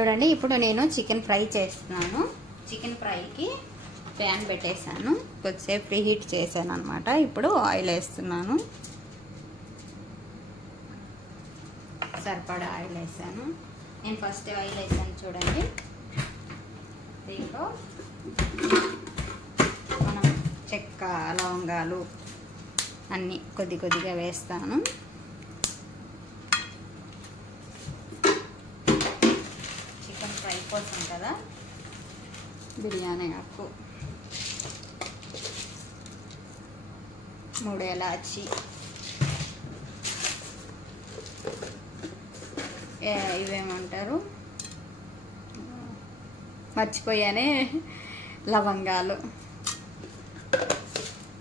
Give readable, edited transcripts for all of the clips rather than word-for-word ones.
చూడండి ఇప్పుడు నేను చికెన్ ఫ్రై చేస్తున్నాను. చికెన్ ఫ్రైకి ప్యాన్ పెట్టేశాను, కొద్దిసేపు ప్రీహీట్ చేశాను అనమాట. ఇప్పుడు ఆయిల్ వేస్తున్నాను, సరిపడా ఆయిల్ వేసాను. నేను ఫస్ట్ ఆయిల్ వేసాను చూడండి. దీంట్లో మనం చెక్క లవంగాలు అన్నీ కొద్ది కొద్దిగా వేస్తాను. ఫ్రై కోసం కదా, బిర్యానీ ఆకు, 3 ఇలాచి, ఇవేమంటారు మర్చిపోయానే, లవంగాలు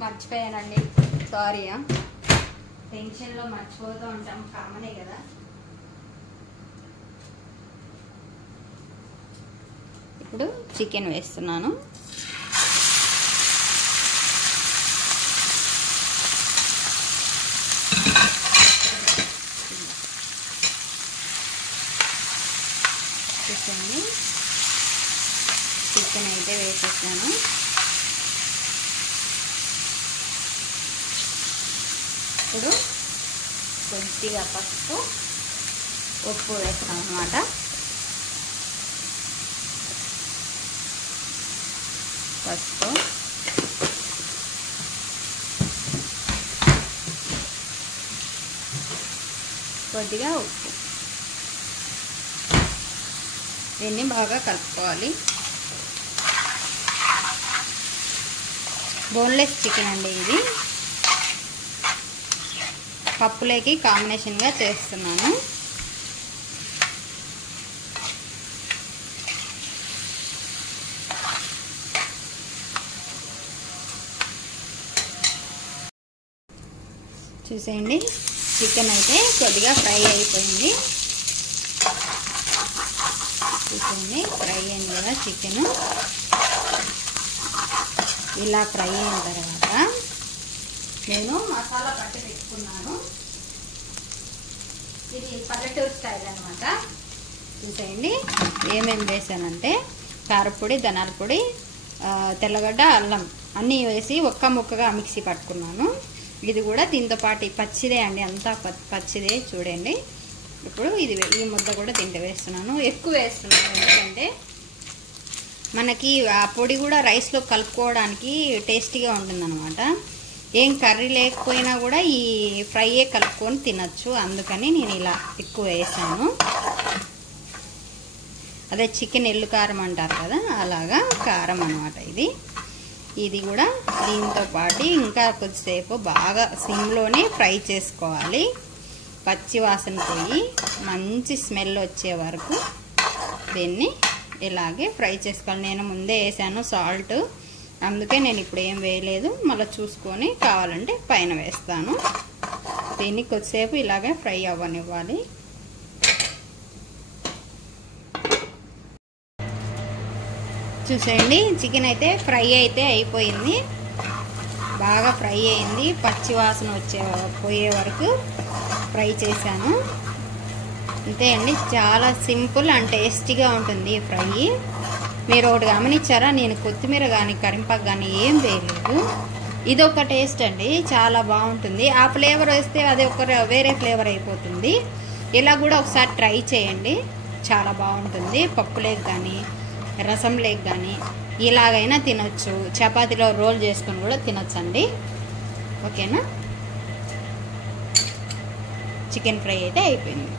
మర్చిపోయానండి, సారీ. టెన్షన్లో మర్చిపోతూ ఉంటాం, కామనే కదా. ఇప్పుడు చికెన్ వేస్తున్నాను. చికెన్ అయితే వేసేసాను. ఇప్పుడు కొద్దిగా పసుపు, ఉప్పు వేస్తాను అన్నమాట. పసుపు, కొద్దిగా ఉప్పు, దీన్ని బాగా కలుపుకోవాలి. బోన్లెస్ చికెన్ అండి ఇది, పప్పులోకి కాంబినేషన్గా చేస్తున్నాను. చూసేయండి, చికెన్ అయితే కొద్దిగా ఫ్రై అయిపోయింది. చూసేయండి, ఫ్రై అయింది కదా చికెన్. ఇలా ఫ్రై అయిన తర్వాత నేను మసాలా పట్టి పెట్టుకున్నాను. ఇది పల్లెటూరు స్టైల్ అనమాట. చూసేయండి, ఏమేమి వేసానంటే కారపొడి, ధనియాల పొడి, తెల్లగడ్డ, అల్లం అన్నీ వేసి ఒక్క ముక్కగా మిక్సీ పట్టుకున్నాను. ఇది కూడా దీంతో పాటు పచ్చిదే అండి, అంతా పచ్చిదే. చూడండి, ఇప్పుడు ఈ ముద్ద కూడా దీంట్లో వేస్తున్నాను. ఎక్కువ వేస్తున్నాను ఎందుకంటే మనకి ఆ పొడి కూడా రైస్లో కలుపుకోవడానికి టేస్టీగా ఉంటుందన్నమాట. ఏం కర్రీ లేకపోయినా కూడా ఈ ఫ్రైయే కలుపుకొని తినచ్చు, అందుకని నేను ఇలా ఎక్కువ వేసాను. అదే చికెన్ ఎల్లు కారం అంటారు కదా, అలాగా కారం అన్నమాట ఇది. ఇది కూడా దీంతో పాటు ఇంకా కొద్దిసేపు బాగా సిమ్లోనే ఫ్రై చేసుకోవాలి. పచ్చి వాసన పోయి మంచి స్మెల్ వచ్చే వరకు దీన్ని ఇలాగే ఫ్రై చేసుకోవాలి. నేను ముందే వేసాను సాల్ట్, అందుకే నేను ఇప్పుడు ఏం వేయలేదు. మళ్ళీ చూసుకొని కావాలంటే పైన వేస్తాను. దీన్ని కొద్దిసేపు ఇలాగే ఫ్రై అవ్వనివ్వాలి. చూసేయండి, చికెన్ అయితే ఫ్రై అయితే అయిపోయింది, బాగా ఫ్రై అయింది. పచ్చి వాసన పోయే వరకు ఫ్రై చేశాను. అంతే అండి, చాలా సింపుల్ అండ్ టేస్టీగా ఉంటుంది ఈ ఫ్రై. మీరు ఒకటి గమనించారా, నేను కొత్తిమీర కానీ కరింపాకు కానీ ఏం వేయలేదు. ఇది ఒక టేస్ట్ అండి, చాలా బాగుంటుంది. ఆ ఫ్లేవర్ వేస్తే అది ఒక వేరే ఫ్లేవర్ అయిపోతుంది. ఇలా కూడా ఒకసారి ట్రై చేయండి, చాలా బాగుంటుంది. పప్పులేకి కానీ రసం లేక్ కానీ ఇలాగైనా తినొచ్చు, చపాతీలో రోల్ చేసుకొని కూడా తినొచ్చండి. ఓకేనా, చికెన్ ఫ్రై అయితే అయిపోయింది.